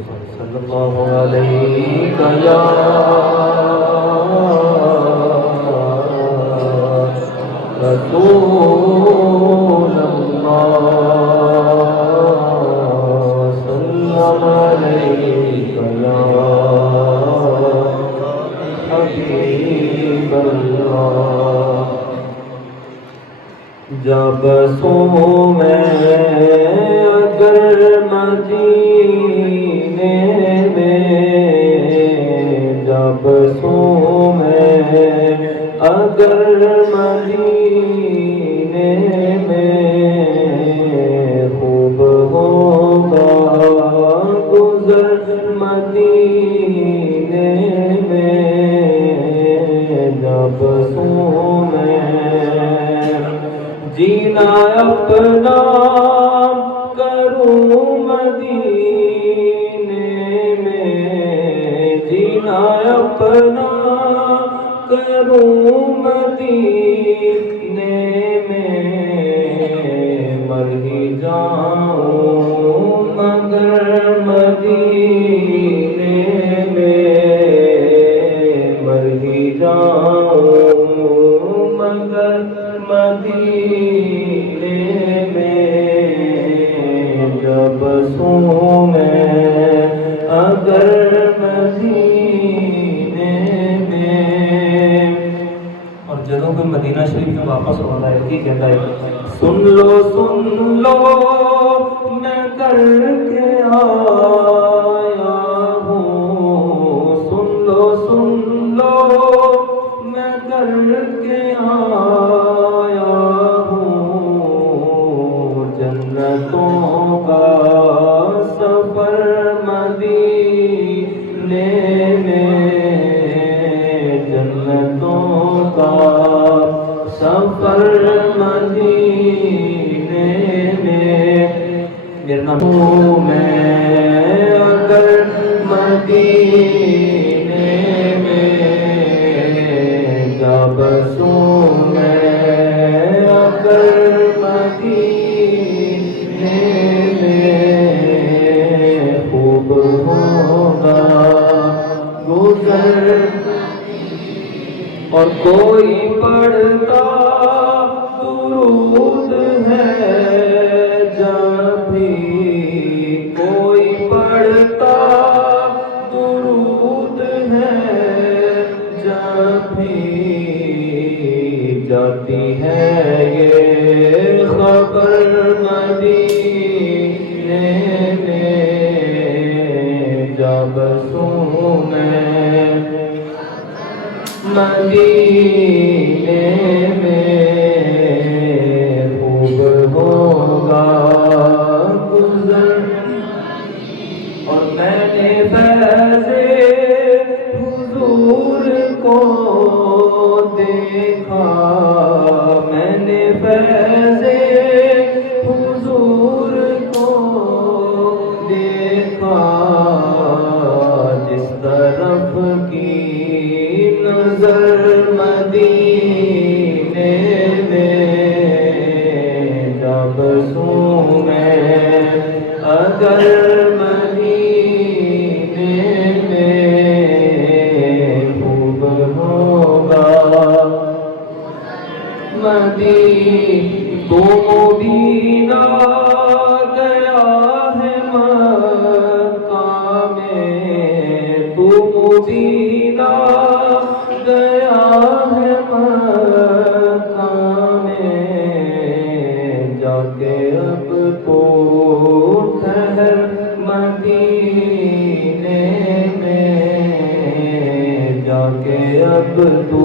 صلی اللہ علیہ یا رسول اللہ، سلام علیک یا حبیب اللہ۔ جب سوں میں اگر مدینے میں، جب سوں میں اگر مدینے میں، خوب ہوگا گزر مدینے میں، جب سوں میں جینا اپنا کروں مدینے میں، جینا اپنا کروں مدینے میں، مر ہی جاؤں مگر مدینے میں، مر ہی جاؤں مگر مدینے میں، جب سوں میں اگر مدینے میں۔ اور جدوں کوئی مدینہ شریف میں واپس ہوتا ہے کی کہتا ہے، سن لو میں کر کے آیا ہوں، سن لو میں کر کے آیا ہوں، جنتوں کا سفر مدینے میں، جنتوں کا سفر مدینے میں، میرے نام میں اگر مدینے میں، جب سوں میں اگر مدینے میں، خوب ہوگا گزر۔ اور کوئی پڑھتا درود ہے جب بھی، کوئی پڑھتا درود ہے جب بھی، جاتی ہے یہ خبر مدینے میں، جب سوں میں مدینے میں، خوب ہوگا گزر۔ اور میں نے فیض حضور کو دیکھا، میں نے فیض حضور کو دیکھا، جس طرف کی نظر مدینے میں، جب سوں میں اگر مدینے میں، خوب ہوگا تو مدینہ گیا ہے مکہ میں، تو مدینہ گیا ہے مکہ میں، جا کے اب تو ٹھہر مدینے میں، جا کے اب تو